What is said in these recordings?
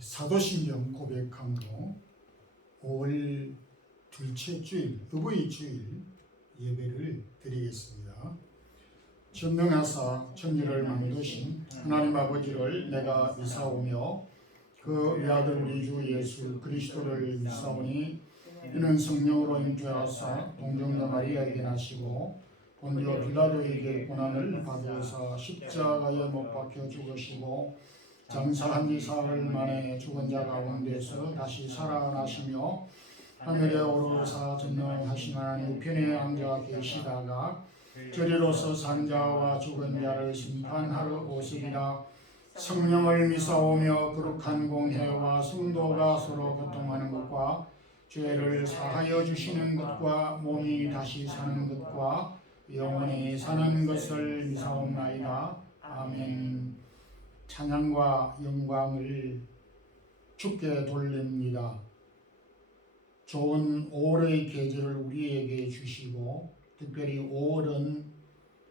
사도신경 고백함으로 5월 둘째 주일, 어버이 주일 예배를 드리겠습니다. 전능하사 천지를 만드신 하나님 아버지를 내가 믿사오며 그 외아들 우리 주 예수 그리스도를 믿사오니 이는 성령으로 인도하사 동정녀 마리아에게 나시고 본디오 빌라도에게 고난을 받으사 십자가에 못 박혀 죽으시고 장사한 지 사흘 만에 죽은 자 가운데서 다시 살아나시며 하늘에 오르사 전능하신 하나님 우편에 앉아 계시다가 저리로서 산 자와 죽은 자를 심판하러 오시리라. 성령을 믿사오며 거룩한 공회와 성도가 서로 교통하는 것과 죄를 사하여 주시는 것과 몸이 다시 사는 것과 영원히 사는 것을 믿사옵나이다. 아멘. 찬양과 영광을 주께 돌립니다. 좋은 5월의 계절을 우리에게 주시고 특별히 5월은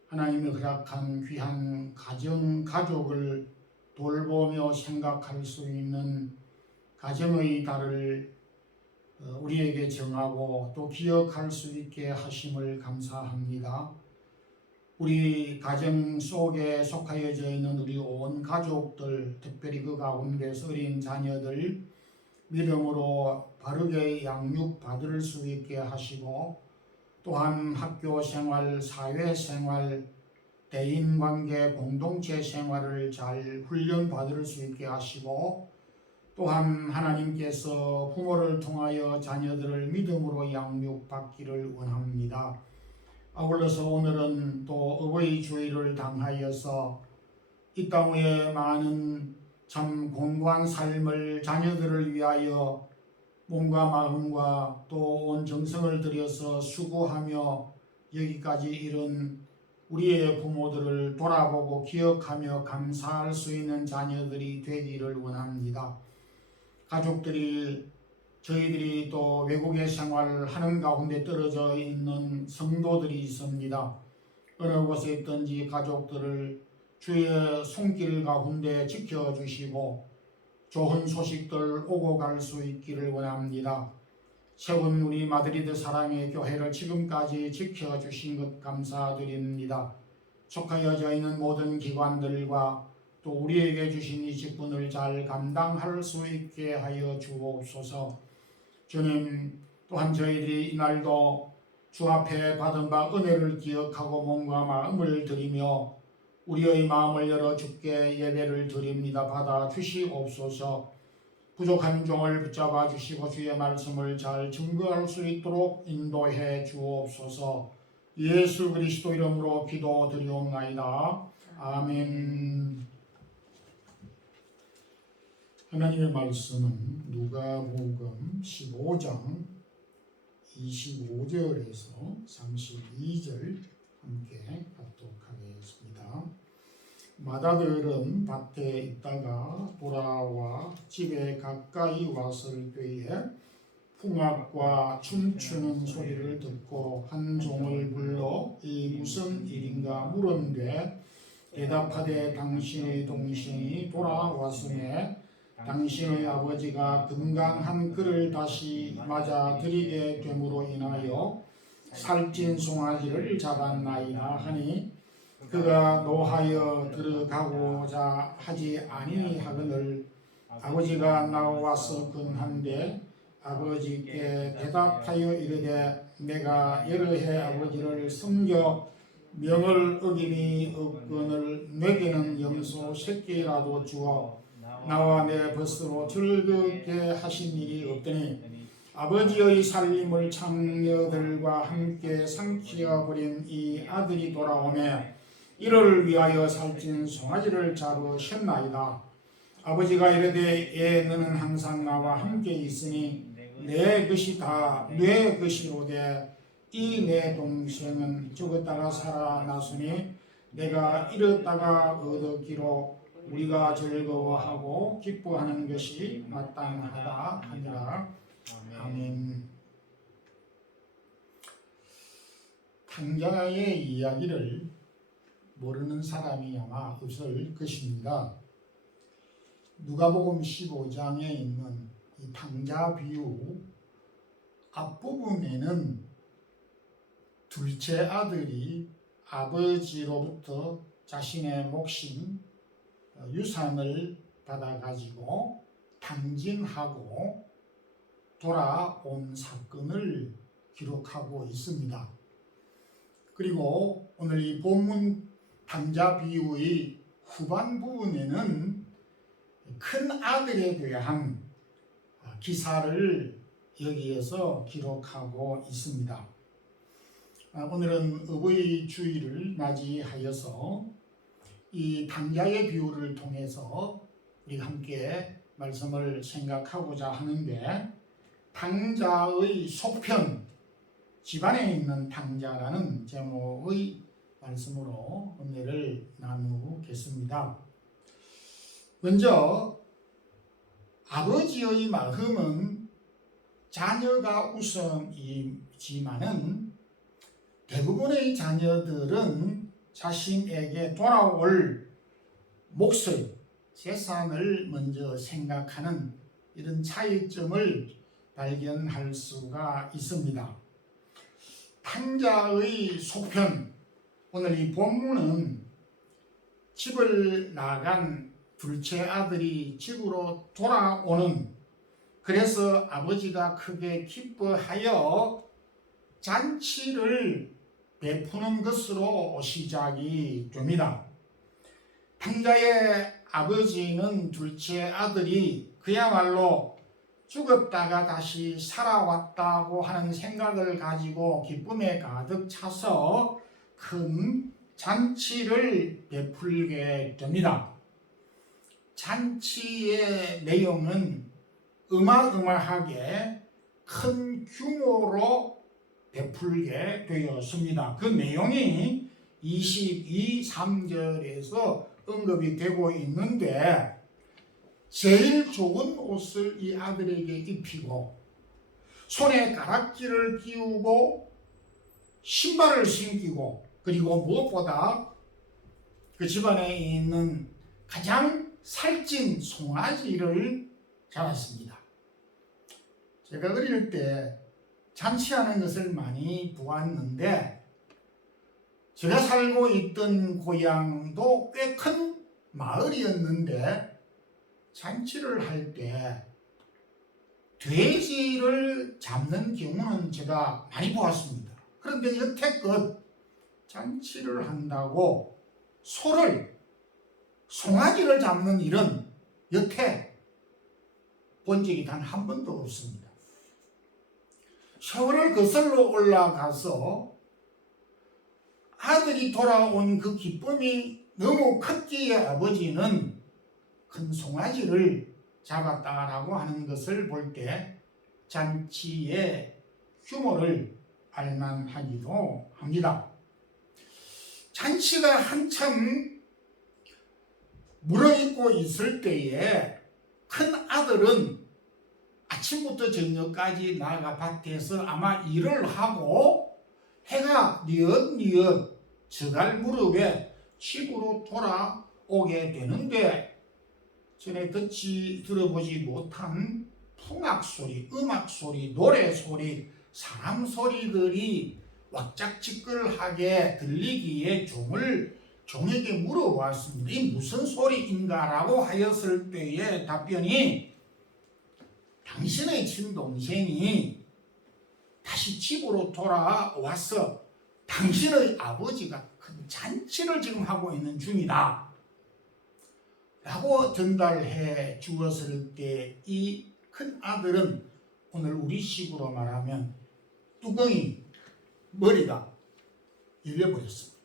하나님이 허락한 귀한 가족을 돌보며 생각할 수 있는 가정의 달을 우리에게 정하고 또 기억할 수 있게 하심을 감사합니다. 우리 가정 속에 속하여져 있는 우리 온 가족들, 특별히 그 가운데서 어린 자녀들 믿음으로 바르게 양육받을 수 있게 하시고 또한 학교 생활, 사회 생활, 대인관계, 공동체 생활을 잘 훈련받을 수 있게 하시고 또한 하나님께서 부모를 통하여 자녀들을 믿음으로 양육받기를 원합니다. 아울러서 오늘은 또 어버이 주일을 당하여서 이 땅 위에 많은 참 공고한 삶을 자녀들을 위하여 몸과 마음과 또 온 정성을 들여서 수고하며 여기까지 이른 우리의 부모들을 돌아보고 기억하며 감사할 수 있는 자녀들이 되기를 원합니다. 가족들이 저희들이 또 외국에 생활하는 가운데 떨어져 있는 성도들이 있습니다. 어느 곳에 있든지 가족들을 주의 손길 가운데 지켜주시고 좋은 소식들 오고 갈 수 있기를 원합니다. 세운 우리 마드리드 사랑의 교회를 지금까지 지켜주신 것 감사드립니다. 속하여져 있는 모든 기관들과 또 우리에게 주신 이 직분을 잘 감당할 수 있게 하여 주옵소서. 주님, 또한 저희들이 이날도 주 앞에 받은 바 은혜를 기억하고 몸과 마음을 드리며 우리의 마음을 열어 주께 예배를 드립니다. 받아 주시옵소서. 부족한 종을 붙잡아 주시고 주의 말씀을 잘 증거할 수 있도록 인도해 주옵소서. 예수 그리스도 이름으로 기도드리옵나이다. 아멘. 하나님의 말씀은 누가복음 15장 25절에서 32절 함께 합독하겠습니다. 마다들은 밭에 있다가 돌아와 집에 가까이 왔을 때에 풍악과 춤추는 소리를 듣고 한 종을 불러 이 무슨 일인가 물은데 대답하되 당신의 동생이 돌아왔으매 당신의 아버지가 건강한 그를 다시 맞아들이게 됨으로 인하여 살찐 송아지를 잡았나이다 하니 그가 노하여 들어가고자 하지 아니하거늘 아버지가 나와서건한데 아버지께 대답하여 이르되 내가 여러 해 아버지를 섬겨 명을 어김이 없거늘 내게는 염소 새끼라도 주어 나와 내 벗으로 즐겁게 하신 일이 없더니 아버지의 살림을 창녀들과 함께 삼키어버린 이 아들이 돌아오매 이를 위하여 살찐 송아지를 잡으셨나이다. 아버지가 이르되 예 너는 항상 나와 함께 있으니 내 것이 다 내 것이로되 이 내 동생은 죽었다가 살아났으니 내가 잃었다가 얻었기로 우리가 즐거워하고 기뻐하는 것이 마땅하다 하니라. 아멘. 탕자의 이야기를 모르는 사람이 아마 없을 것입니다. 누가복음 15장에 있는 이 탕자 비유 앞부분에는 둘째 아들이 아버지로부터 자신의 몫인 유산을 받아가지고 탕진하고 돌아온 사건을 기록하고 있습니다. 그리고 오늘 이 본문 탕자 비유의 후반 부분에는 큰 아들에 대한 기사를 여기에서 기록하고 있습니다. 오늘은 어버이 주일을 맞이하여서 이 탕자의 비유를 통해서 우리가 함께 말씀을 생각하고자 하는데, 탕자의 속편, 집안에 있는 탕자라는 제목의 말씀으로 은혜를 나누겠습니다. 먼저 아버지의 마음은 자녀가 우선이지만은 대부분의 자녀들은 자신에게 돌아올 몫을, 재산을 먼저 생각하는 이런 차이점을 발견할 수가 있습니다. 탕자의 속편, 오늘 이 본문은 집을 나간 둘째 아들이 집으로 돌아오는, 그래서 아버지가 크게 기뻐하여 잔치를 베푸는 것으로 시작이 됩니다. 탕자의 아버지는 둘째 아들이 그야말로 죽었다가 다시 살아왔다고 하는 생각을 가지고 기쁨에 가득 차서 큰 잔치를 베풀게 됩니다. 잔치의 내용은 어마어마하게 큰 규모로 베풀게 되었습니다. 그 내용이 22, 3절에서 언급이 되고 있는데, 제일 좋은 옷을 이 아들에게 입히고 손에 가락지를 끼우고 신발을 신기고, 그리고 무엇보다 그 집안에 있는 가장 살찐 송아지를 잡았습니다. 제가 어릴 때 잔치하는 것을 많이 보았는데, 제가 살고 있던 고향도 꽤 큰 마을이었는데 잔치를 할 때 돼지를 잡는 경우는 제가 많이 보았습니다. 그런데 여태껏 잔치를 한다고 송아지를 잡는 일은 여태 본 적이 단 한 번도 없습니다. 세월을 거슬러 올라가서 아들이 돌아온 그 기쁨이 너무 컸기에 아버지는 큰 송아지를 잡았다라고 하는 것을 볼 때 잔치의 규모를 알만하기도 합니다. 잔치가 한참 물어있고 있을 때에 큰 아들은 아침부터 저녁까지 나가 밭에서 아마 일을 하고 해가 뉘엿뉘엿 저갈 무렵에 집으로 돌아오게 되는데, 전에 들어보지 못한 풍악소리, 음악소리, 노래소리, 사람소리들이 왁작지껄하게 들리기에 종에게 물어보았습니다. 이 무슨 소리인가라고 하였을 때의 답변이, 당신의 친동생이 다시 집으로 돌아와서 당신의 아버지가 큰 잔치를 지금 하고 있는 중이다 라고 전달해 주었을 때, 이 큰 아들은 오늘 우리식으로 말하면 뚜껑이, 머리가 열려버렸습니다.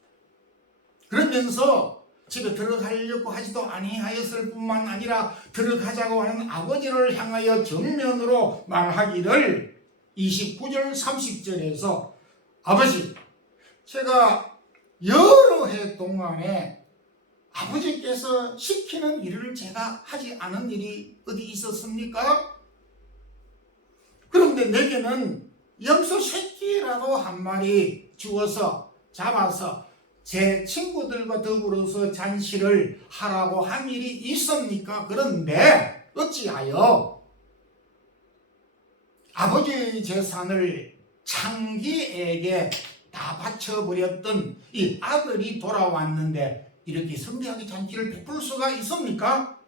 그러면서 집에 들어가려고 하지도 아니하였을 뿐만 아니라 들어가자고 하는 아버지를 향하여 정면으로 말하기를 29절 30절에서 아버지, 제가 여러 해 동안에 아버지께서 시키는 일을 제가 하지 않은 일이 어디 있었습니까? 그런데 내게는 염소 새끼라도 한 마리 주어서 잡아서 제 친구들과 더불어서 잔치를 하라고 한 일이 있습니까? 그런데 어찌하여 아버지의 재산을 창기에게 다 바쳐버렸던 이 아들이 돌아왔는데 이렇게 성대하게 잔치를 베풀 수가 있습니까?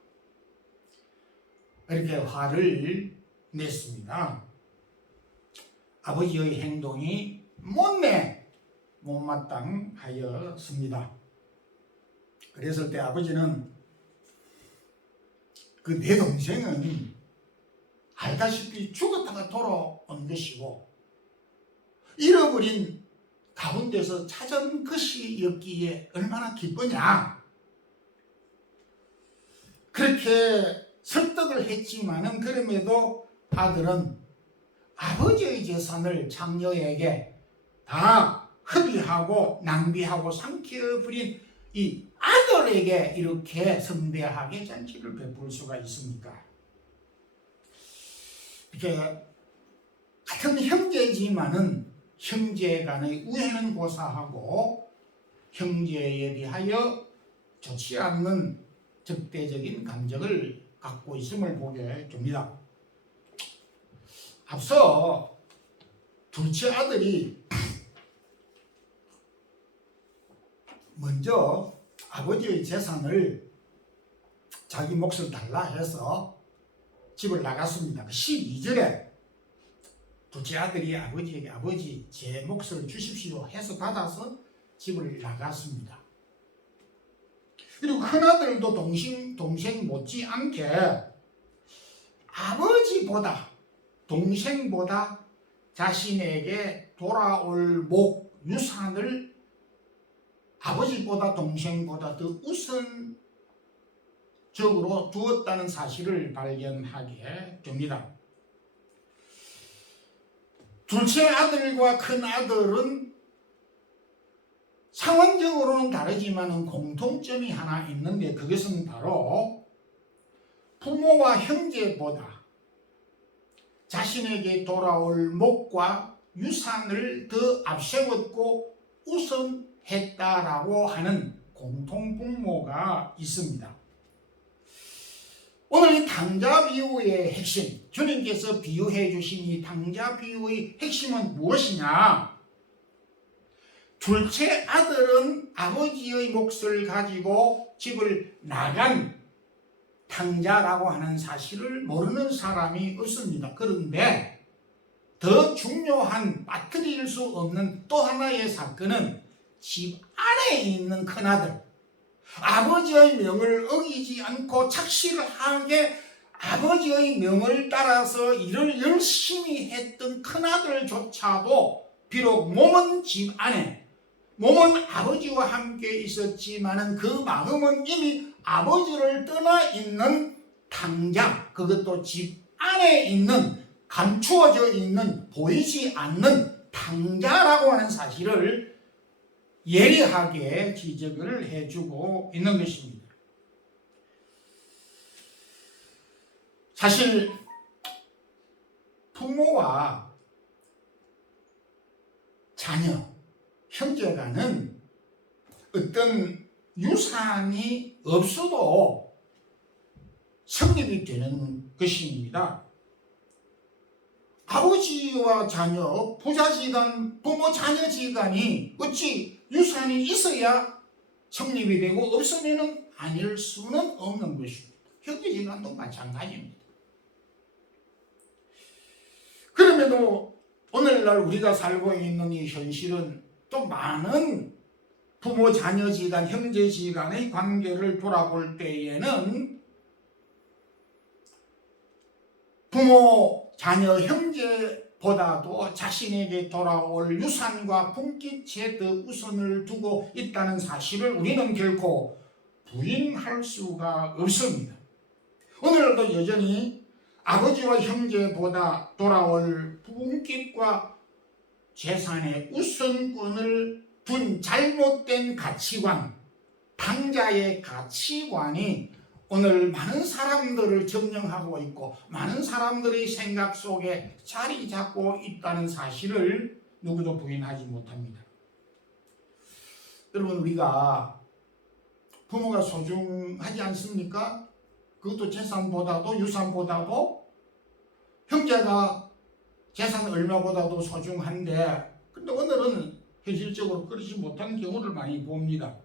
이렇게 화를 냈습니다. 아버지의 행동이 못마땅하였습니다. 그랬을 때 아버지는 그 내 동생은 알다시피 죽었다가 돌아온 것이고 잃어버린 가운데서 찾은 것이었기에 얼마나 기쁘냐. 그렇게 설득을 했지만은 그럼에도 아들은 아버지의 재산을 장녀에게 다 허비하고 낭비하고 삼켜버린 이 아들에게 이렇게 성대하게 잔치를 베풀 수가 있습니까? 이렇게 같은 형제지만은 형제 간의 우애는 고사하고 형제에 대하여 좋지 않는 적대적인 감정을 갖고 있음을 보게 됩니다. 앞서 둘째 아들이 먼저 아버지의 재산을 자기 몫을 달라 해서 집을 나갔습니다. 12절에 둘째 아들이 아버지에게 아버지 제 몫을 주십시오 해서 받아서 집을 나갔습니다. 그리고 큰아들도 동생 못지않게 아버지보다 동생보다 자신에게 돌아올 목 유산을 아버지보다 동생보다 더 우선적으로 두었다는 사실을 발견하게 됩니다. 둘째 아들과 큰 아들은 상황적으로는 다르지만 공통점이 하나 있는데 그것은 바로 부모와 형제보다 자신에게 돌아올 몫과 유산을 더 앞세웠고 우선했다라고 하는 공통분모가 있습니다. 오늘 이 탕자 비유의 핵심, 주님께서 비유해 주신 이 탕자 비유의 핵심은 무엇이냐? 둘째 아들은 아버지의 몫을 가지고 집을 나간 탕자라고 하는 사실을 모르는 사람이 없습니다. 그런데 더 중요한 빠뜨릴 수 없는 또 하나의 사건은 집 안에 있는 큰아들, 아버지의 명을 어기지 않고 착실하게 아버지의 명을 따라서 일을 열심히 했던 큰아들조차도 비록 몸은 집 안에, 몸은 아버지와 함께 있었지만은 그 마음은 이미 아버지를 떠나 있는 탕자, 그것도 집 안에 있는 감추어져 있는 보이지 않는 탕자라고 하는 사실을 예리하게 지적을 해주고 있는 것입니다. 사실 부모와 자녀, 형제간은 어떤 유산이 없어도 성립이 되는 것입니다. 아버지와 자녀, 부자지간, 부모 자녀지간이 어찌 유산이 있어야 성립이 되고 없으면 아닐 수는 없는 것입니다. 형제지간도 마찬가지입니다. 그럼에도 오늘날 우리가 살고 있는 이 현실은 또 많은 부모 자녀지간, 형제지간의 관계를 돌아볼 때에는 부모, 자녀, 형제보다도 자신에게 돌아올 유산과 분깃에 더 우선을 두고 있다는 사실을 우리는 결코 부인할 수가 없습니다. 오늘도 여전히 아버지와 형제보다 돌아올 분깃과 재산의 우선권을 둔 잘못된 가치관, 탕자의 가치관이 오늘 많은 사람들을 점령하고 있고 많은 사람들의 생각 속에 자리 잡고 있다는 사실을 누구도 부인하지 못합니다. 여러분, 우리가 부모가 소중하지 않습니까? 그것도 재산보다도 유산보다도 형제가 재산 얼마보다도 소중한데, 근데 오늘은 현실적으로 그렇지 못한 경우를 많이 봅니다.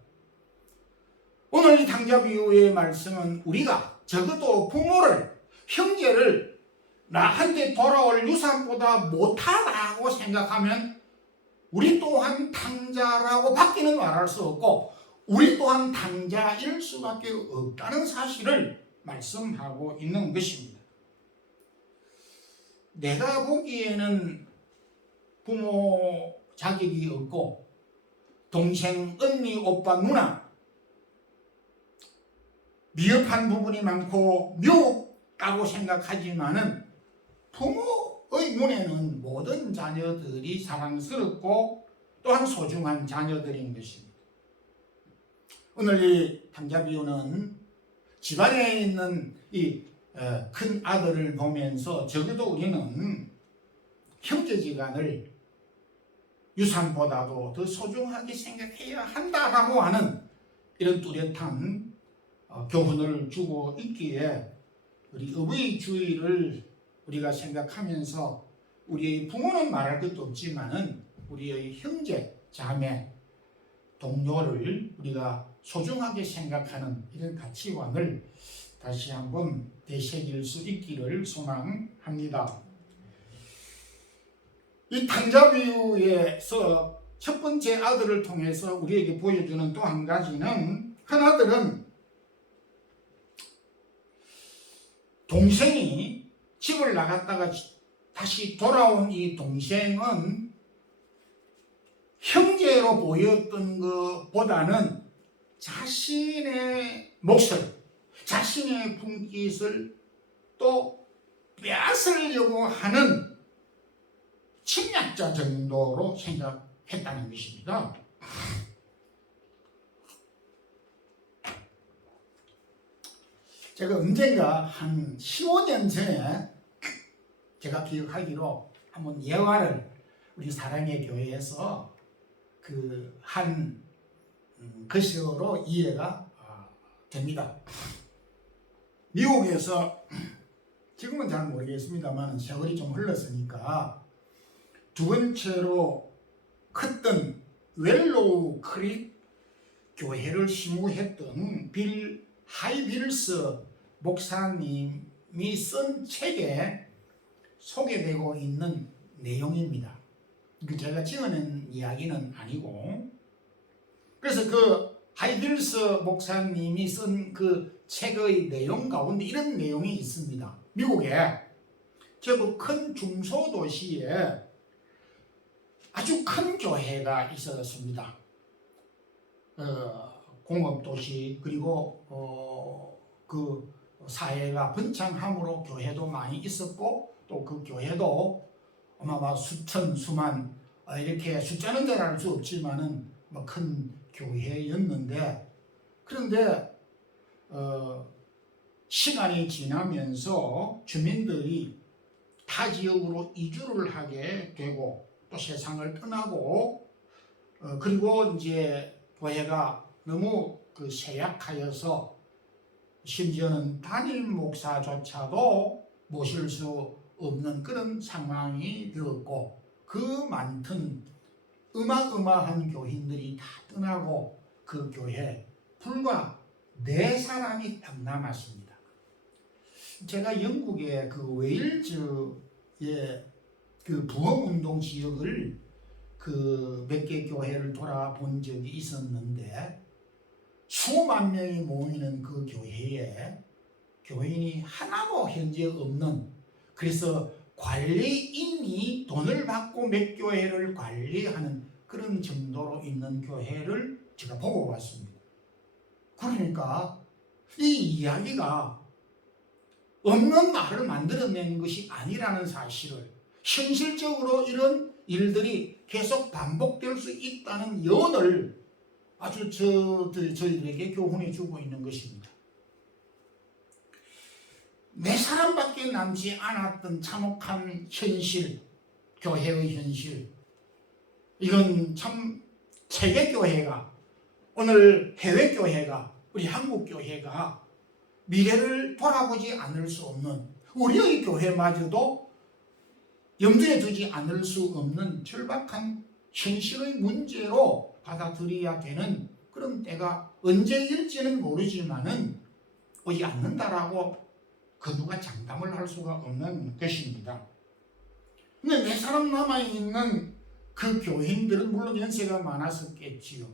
오늘 이 탕자 비유의 말씀은 우리가 적어도 부모를, 형제를 나한테 돌아올 유산보다 못하다고 생각하면 우리 또한 탕자라고 밖에는 말할 수 없고 우리 또한 탕자일 수밖에 없다는 사실을 말씀하고 있는 것입니다. 내가 보기에는 부모 자격이 없고 동생, 언니, 오빠, 누나 미흡한 부분이 많고 미흡다고 생각하지만은 부모의 눈에는 모든 자녀들이 사랑스럽고 또한 소중한 자녀들인 것입니다. 오늘 이 탕자 비유는 집안에 있는 이 큰 아들을 보면서 적어도 우리는 형제지간을 유산보다도 더 소중하게 생각해야 한다라고 하는 이런 뚜렷한 교훈을 주고 있기에 우리 어버이 주의를 우리가 생각하면서 우리의 부모는 말할 것도 없지만은 우리의 형제, 자매, 동료를 우리가 소중하게 생각하는 이런 가치관을 다시 한번 되새길 수 있기를 소망합니다. 이 탕자 비유에서 첫 번째 아들을 통해서 우리에게 보여주는 또 한 가지는, 큰 아들은 동생이 집을 나갔다가 다시 돌아온 이 동생은 형제로 보였던 것보다는 자신의 몫을, 자신의 품깃을 또 빼앗으려고 하는 침략자 정도로 생각했다는 것입니다. 제가 언젠가 한 15년 전에 제가 기억하기로 한번 예화를 우리 사랑의 교회에서 그 한 것으로 이해가 됩니다. 미국에서 지금은 잘 모르겠습니다만 세월이 좀 흘렀으니까 두 번째로 컸던 웰로우 크릭 교회를 심우했던 빌 하이빌스 목사님이 쓴 책에 소개되고 있는 내용입니다. 제가 지어낸 이야기는 아니고, 그래서 그 하이빌스 목사님이 쓴 그 책의 내용 가운데 이런 내용이 있습니다. 미국에 제법 큰 중소도시에 아주 큰 교회가 있었습니다. 공업도시, 그리고 그 사회가 번창함으로 교회도 많이 있었고, 또 그 교회도 아마 수천, 수만, 이렇게 숫자는 잘 알 수 없지만은 큰 교회였는데, 그런데 시간이 지나면서 주민들이 타 지역으로 이주를 하게 되고 또 세상을 떠나고, 그리고 이제 교회가 너무 쇠약하여서 심지어는 담임 목사조차도 모실 수 없는 그런 상황이 되었고, 그 많던 어마어마한 교인들이 다 떠나고 그 교회 불과 4사람이 딱 남았습니다. 제가 영국의 그 웨일즈의 그 부흥운동 지역을 그 몇 개 교회를 돌아본 적이 있었는데, 수만 명이 모이는 그 교회에 교인이 하나도 현재 없는, 그래서 관리인이 돈을 받고 몇 교회를 관리하는 그런 정도로 있는 교회를 제가 보고 왔습니다. 그러니까 이 이야기가 없는 말을 만들어낸 것이 아니라는 사실을, 현실적으로 이런 일들이 계속 반복될 수 있다는 여언을 아주 저희들에게 교훈해 주고 있는 것입니다. 4사람밖에 남지 않았던 참혹한 현실, 교회의 현실, 이건 참 세계교회가 오늘 해외교회가, 우리 한국교회가 미래를 돌아보지 않을 수 없는, 우리의 교회마저도 염두에 두지 않을 수 없는 절박한 현실의 문제로 받아들여야 되는 그런 때가 언제일지는 모르지만은 오지 않는다라고 그 누가 장담을 할 수가 없는 것입니다. 근데 네 사람 남아있는 그 교인들은 물론 연세가 많았었겠지요.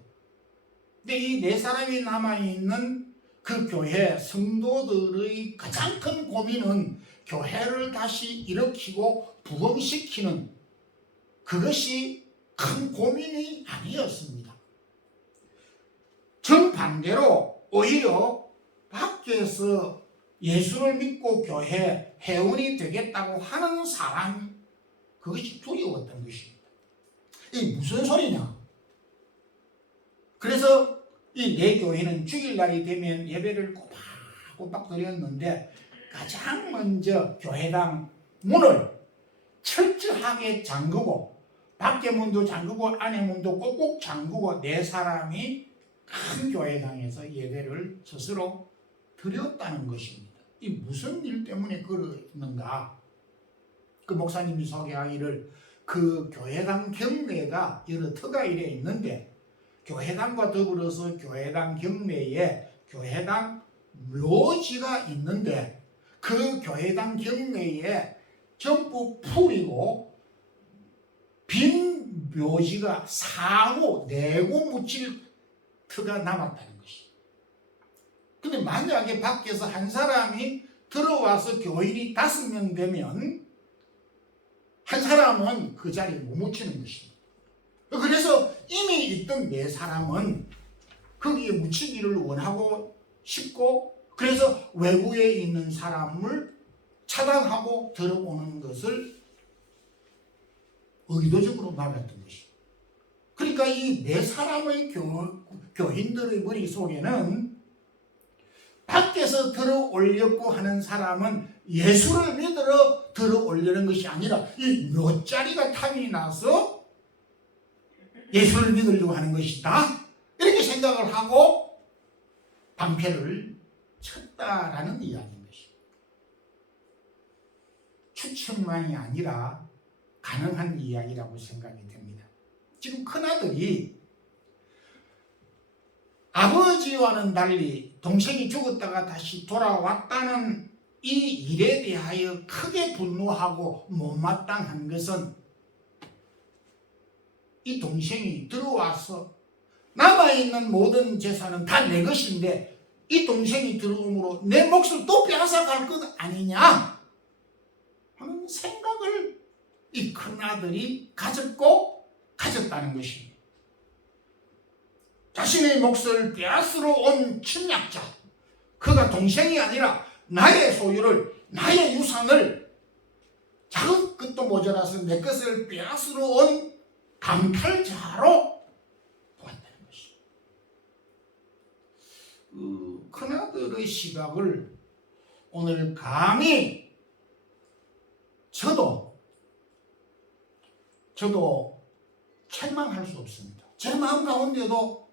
근데 이 네 사람이 남아있는 그 교회 성도들의 가장 큰 고민은 교회를 다시 일으키고 부흥시키는, 그것이 큰 고민이 아니었습니다. 정반대로 오히려 밖에서 예수를 믿고 교회 회원이 되겠다고 하는 사람이, 그것이 두려웠던 것입니다. 이게 무슨 소리냐? 그래서 이 내 교회는 주일날이 되면 예배를 꼬박꼬박 드렸는데 가장 먼저 교회당 문을 철저하게 잠그고, 밖에 문도 잠그고 안에 문도 꼭꼭 잠그고 네 사람이 큰 교회당에서 예배를 스스로 드렸다는 것입니다. 이 무슨 일 때문에 그러는가? 그 목사님이 소개하기를 그 교회당 경례가 여러 터가 이래 있는데, 교회당과 더불어서 교회당 경내에 교회당 묘지가 있는데, 그 교회당 경내에 전부 풀이고 빈 묘지가 4구, 4구 묻힐 터가 남았다는 것이. 근데 만약에 밖에서 한 사람이 들어와서 교인이 5명 되면 한 사람은 그 자리에 못 묻히는 것입니다. 그래서 이미 있던 네 사람은 거기에 묻히기를 원하고 싶고, 그래서 외부에 있는 사람을 차단하고 들어오는 것을 의도적으로 막았던 것입니다. 그러니까 이 네 사람의 교인들의 머릿속에는 밖에서 들어오려고 하는 사람은 예수를 믿으러 들어오려는 것이 아니라 이 묘자리가 탐이 나서 예수를 믿으려고 하는 것이다, 이렇게 생각을 하고 방패를 쳤다라는 이야기인 것입니다. 추측만이 아니라 가능한 이야기라고 생각이 됩니다. 지금 큰아들이 아버지와는 달리 동생이 죽었다가 다시 돌아왔다는 이 일에 대하여 크게 분노하고 못마땅한 것은, 이 동생이 들어와서 남아있는 모든 재산은 다 내 것인데 이 동생이 들어옴으로 내 몫을 또 빼앗아갈 것 아니냐 하는 생각을 이 큰아들이 가졌다는 것입니다. 자신의 몫을 빼앗으러 온 침략자, 그가 동생이 아니라 나의 소유를, 나의 유산을 작은 것도 모자라서 내 것을 빼앗으러 온 강탈자로 보았다는 것입니다. 큰아들의 시각을 오늘 감히 저도 책망할 수 없습니다. 제 마음 가운데도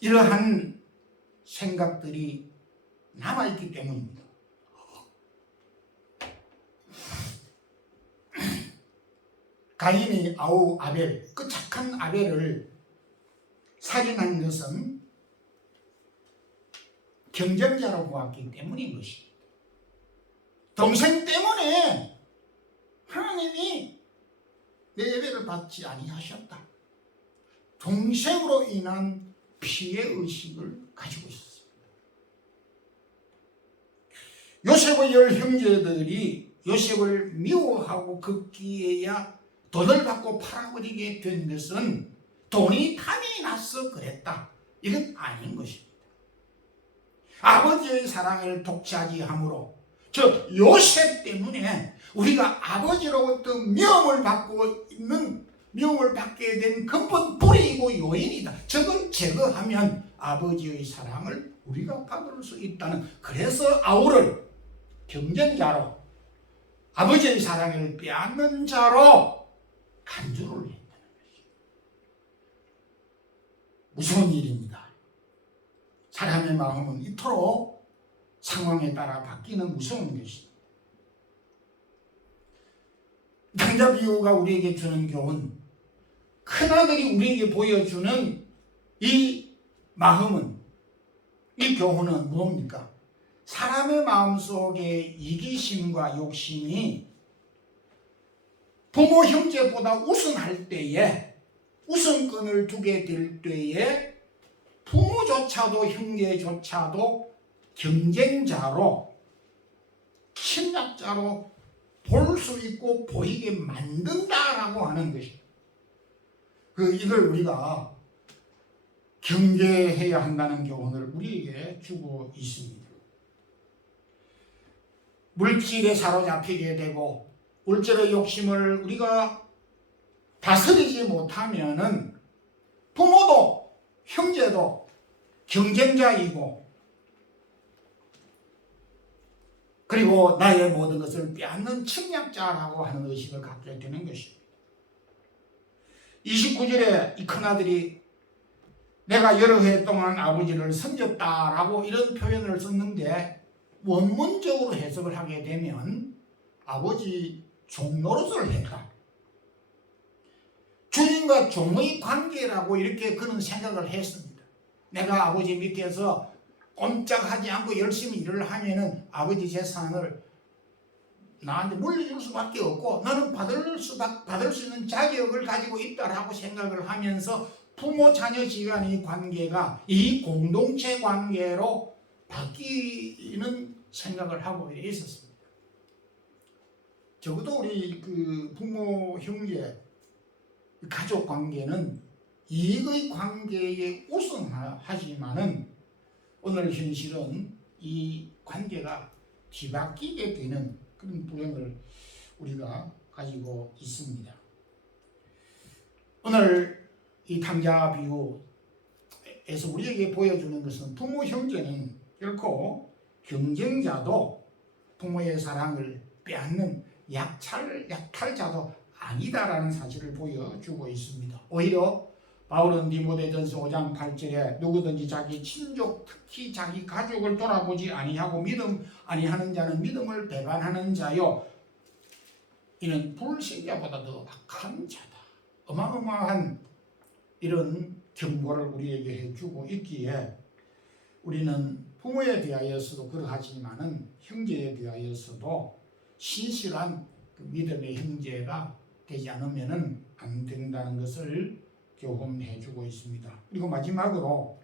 이러한 생각들이 남아있기 때문입니다. 가인이 아벨, 그 착한 아벨을 살인한 것은 경쟁자로 보았기 때문인 것입니다. 동생 때문에 하나님이 내 예배를 받지 아니하셨다. 동생으로 인한 피해의식을 가지고 있었습니다. 요셉의 10형제들이 요셉을 미워하고 급기에야 돈을 받고 팔아버리게 된 것은 돈이 탐이 나서 그랬다, 이건 아닌 것입니다. 아버지의 사랑을 독차지함으로, 저 요셉 때문에 우리가 아버지로부터 미움을 받게 된 근본 뿌리이고 요인이다. 저걸 제거하면 아버지의 사랑을 우리가 받을 수 있다는, 그래서 아우를 경쟁자로, 아버지의 사랑을 빼앗는 자로 간주를 했다는 것이죠. 무서운 일입니다. 사람의 마음은 이토록 상황에 따라 바뀌는 무서운 것입니다. 당자 비유가 우리에게 주는 교훈, 큰아들이 우리에게 보여주는 이 마음은, 이 교훈은 뭡니까? 사람의 마음속에 이기심과 욕심이 부모 형제보다 우선할 때에, 우선권을 두게 될 때에 부모조차도 형제조차도 경쟁자로, 침략자로 볼 수 있고 보이게 만든다라고 하는 것입니다. 이걸 우리가 경계해야 한다는 교훈을 우리에게 주고 있습니다. 물질에 사로잡히게 되고 물질의 욕심을 우리가 다스리지 못하면은 부모도 형제도 경쟁자이고, 그리고 나의 모든 것을 빼앗는 침략자라고 하는 의식을 갖게 되는 것입니다. 29절에 이 큰아들이 내가 여러 해 동안 아버지를 섬겼다라고 이런 표현을 썼는데, 원문적으로 해석을 하게 되면 아버지 종노릇을 했다, 주인과 종의 관계라고 이렇게 그는 생각을 했습니다. 내가 아버지 밑에서 꼼짝하지 않고 열심히 일을 하면은 아버지 재산을 나한테 물려줄 수밖에 없고 나는 받을 수 있는 자격을 가지고 있다라고 생각을 하면서 부모 자녀 지간의 관계가 이 공동체 관계로 바뀌는 생각을 하고 있었습니다. 적어도 우리 부모 형제 가족 관계는 이익의 관계에 우선하지만은 오늘 현실은 이 관계가 뒤바뀌게 되는 그런 불행을 우리가 가지고 있습니다. 오늘 이 탕자 비유에서 우리에게 보여주는 것은 부모 형제는 결코 경쟁자도 부모의 사랑을 빼앗는 약탈자도 아니다라는 사실을 보여주고 있습니다. 오히려 바울은 디모데전서 5장 8절에 누구든지 자기 친족 특히 자기 가족을 돌아보지 아니하고 믿음 아니하는 자는 믿음을 배반하는 자요, 이는 불신자보다 더 악한 자다. 어마어마한 이런 경고를 우리에게 해주고 있기에 우리는 부모에 대하여서도 그러하지만은 형제에 대하여서도 신실한 믿음의 형제가 되지 않으면은 안 된다는 것을 교훈해주고 있습니다. 그리고 마지막으로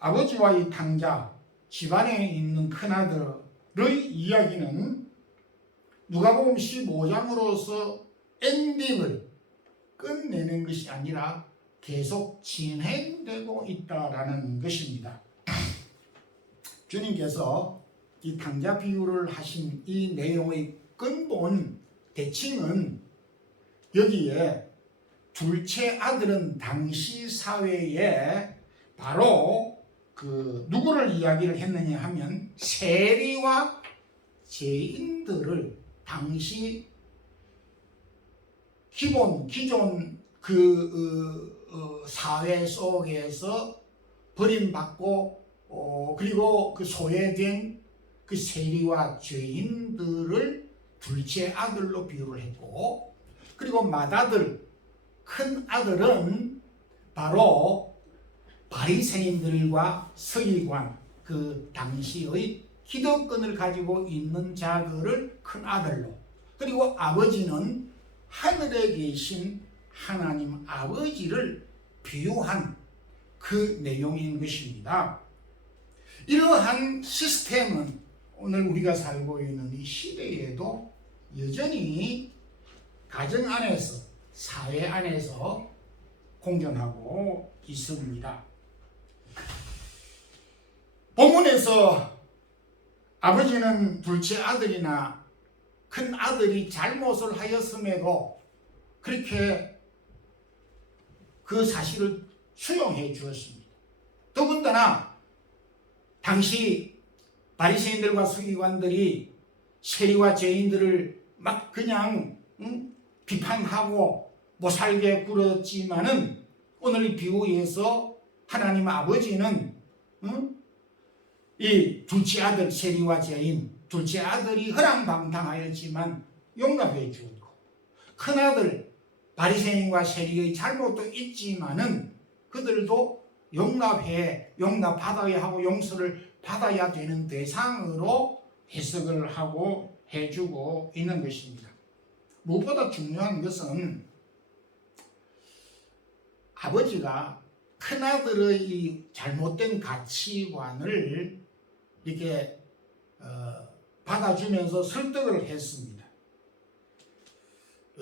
아버지와의 탕자, 집안에 있는 큰아들의 이야기는 누가복음 15장으로서 엔딩을 끝내는 것이 아니라 계속 진행되고 있다라는 것입니다. 주님께서 이 탕자 비유를 하신 이 내용의 근본 대칭은 여기에 둘째 아들은 당시 사회에 바로 누구를 이야기를 했느냐 하면 세리와 죄인들을 당시 기존 사회 속에서 버림받고 그리고 소외된 세리와 죄인들을 둘째 아들로 비유를 했고, 그리고 맏아들 큰 아들은 바로 바리새인들과 서기관, 당시의 기득권을 가지고 있는 자들을 큰 아들로, 그리고 아버지는 하늘에 계신 하나님 아버지를 비유한 그 내용인 것입니다. 이러한 시스템은 오늘 우리가 살고 있는 이 시대에도 여전히 가정 안에서, 사회 안에서 공존하고 있습니다. 본문에서 아버지는 둘째 아들이나 큰 아들이 잘못을 하였음에도 그렇게 그 사실을 수용해 주었습니다. 더군다나 당시 바리새인들과 서기관들이 세리와 죄인들을 막 그냥 비판하고 못살게 굴었지만은 오늘 이 비유에서 하나님 아버지는 이 둘째 아들 세리와 죄인 둘째 아들이 허랑방탕하였지만 용납해 주었고, 큰아들 바리새인과 세리의 잘못도 있지만은 그들도 용납받아야 하고 용서를 받아야 되는 대상으로 해석을 하고 해주고 있는 것입니다. 무엇보다 중요한 것은 아버지가 큰아들의 이 잘못된 가치관을 이렇게 받아주면서 설득을 했습니다.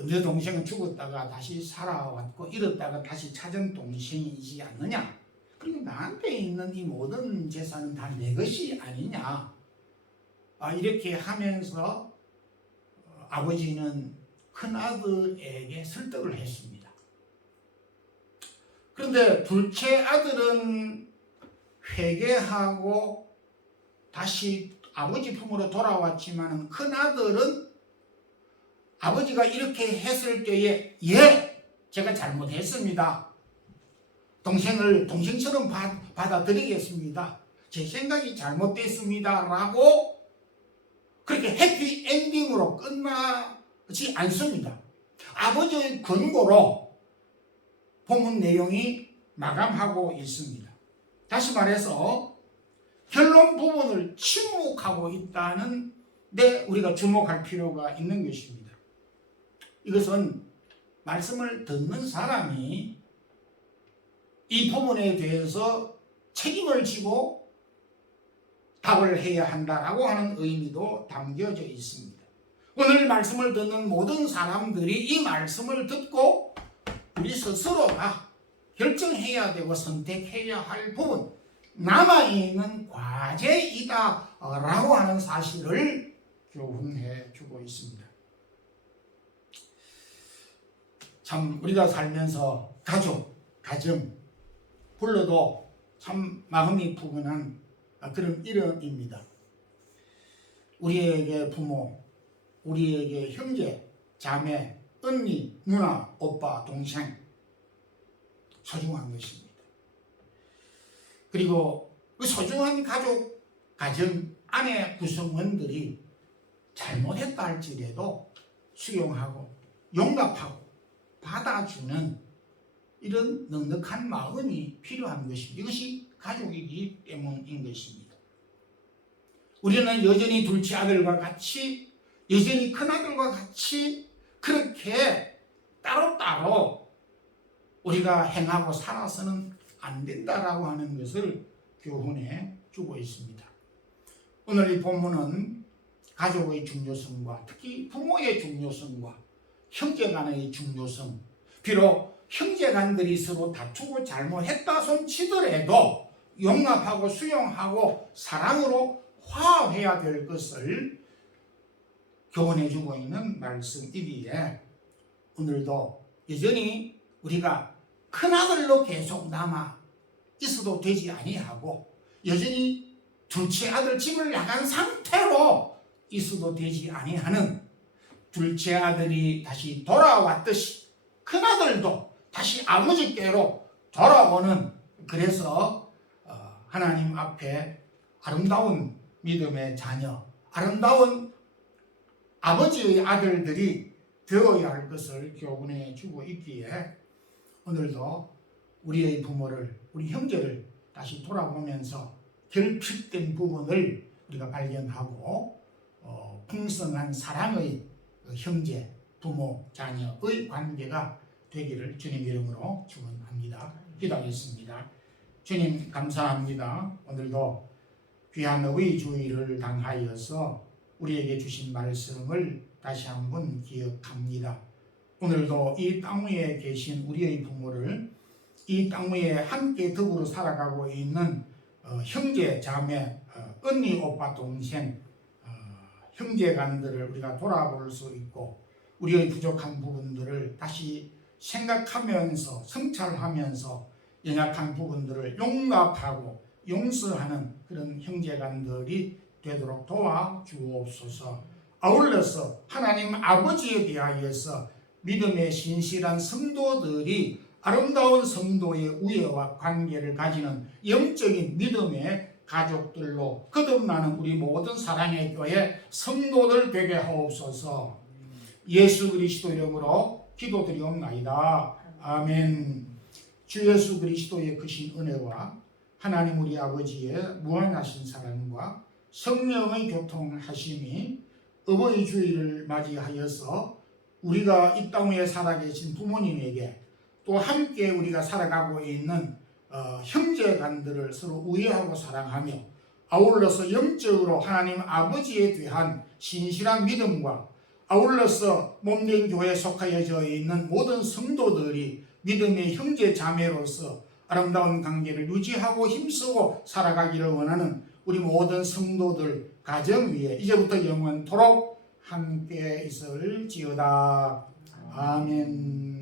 내 동생은 죽었다가 다시 살아왔고 잃었다가 다시 찾은 동생이지 않느냐? 그리고 나한테 있는 이 모든 재산은 다 내 것이 아니냐? 이렇게 하면서 아버지는 큰아들에게 설득을 했습니다. 그런데 둘째 아들은 회개하고 다시 아버지 품으로 돌아왔지만 큰아들은 아버지가 이렇게 했을 때에 제가 잘못했습니다. 동생을 동생처럼 받아들이겠습니다. 제 생각이 잘못됐습니다. 라고 그렇게 해피엔딩으로 끝나지 않습니다. 아버지의 근거로 본문 내용이 마감하고 있습니다. 다시 말해서 결론 부분을 침묵하고 있다는 데 우리가 주목할 필요가 있는 것입니다. 이것은 말씀을 듣는 사람이 이 부분에 대해서 책임을 지고 답을 해야 한다라고 하는 의미도 담겨져 있습니다. 오늘 말씀을 듣는 모든 사람들이 이 말씀을 듣고 우리 스스로가 결정해야 되고 선택해야 할 부분, 남아있는 과제이다 라고 하는 사실을 교훈해 주고 있습니다. 참 우리가 살면서 가족, 가정 불러도 참 마음이 푸근한 그런 이름입니다. 우리에게 부모, 우리에게 형제, 자매, 언니, 누나, 오빠, 동생 소중한 것입니다. 그리고 그 소중한 가족, 가정 안의 구성원들이 잘못했다 할지라도 수용하고 용납하고 받아주는 이런 넉넉한 마음이 필요한 것입니다. 이것이 가족이기 때문인 것입니다. 우리는 여전히 둘째 아들과 같이, 여전히 큰아들과 같이 그렇게 따로따로 우리가 행하고 살아서는 안 된다라고 하는 것을 교훈해 주고 있습니다. 오늘 이 본문은 가족의 중요성과 특히 부모의 중요성과 형제간의 중요성, 비록 형제간들이 서로 다투고 잘못했다 손치더라도 용납하고 수용하고 사랑으로 화해해야 될 것을 교훈해 주고 있는 말씀이기에 오늘도 여전히 우리가 큰아들로 계속 남아 있어도 되지 아니하고 여전히 둘째 아들 집을 나간 상태로 있어도 되지 아니하는 둘째 아들이 다시 돌아왔듯이 큰아들도 다시 아버지께로 돌아오는, 그래서 하나님 앞에 아름다운 믿음의 자녀, 아름다운 아버지의 아들들이 되어야 할 것을 교훈해 주고 있기에 오늘도 우리의 부모를, 우리 형제를 다시 돌아보면서 결핍된 부분을 우리가 발견하고 풍성한 사랑의 형제, 부모, 자녀의 관계가 되기를 주님 이름으로 축원합니다. 기도하겠습니다. 주님 감사합니다. 오늘도 귀한 어버이 주일을 당하여서 우리에게 주신 말씀을 다시 한번 기억합니다. 오늘도 이 땅 위에 계신 우리의 부모를, 이 땅 위에 함께 더불어 살아가고 있는 형제, 자매, 언니, 오빠, 동생, 형제간들을 우리가 돌아볼 수 있고 우리의 부족한 부분들을 다시 생각하면서 성찰하면서 연약한 부분들을 용납하고 용서하는 그런 형제간들이 되도록 도와주옵소서. 아울러서 하나님 아버지에 대하여서 믿음의 신실한 성도들이 아름다운 성도의 우애와 관계를 가지는 영적인 믿음의 가족들로 거듭나는 우리 모든 사랑의 교회 성도들 되게 하옵소서. 예수 그리스도 이름으로 기도드리옵나이다. 아멘. 주 예수 그리스도의 크신 은혜와 하나님 우리 아버지의 무한하신 사랑과 성령의 교통하심이 어버이 주일을 맞이하여서 우리가 이 땅 위에 살아계신 부모님에게 또 함께 우리가 살아가고 있는 형제간들을 서로 우애하고 사랑하며 아울러서 영적으로 하나님 아버지에 대한 신실한 믿음과 아울러서 몸된 교회에 속하여져 있는 모든 성도들이 믿음의 형제 자매로서 아름다운 관계를 유지하고 힘쓰고 살아가기를 원하는 우리 모든 성도들 가정 위에 이제부터 영원토록 함께 있을지어다. 아멘.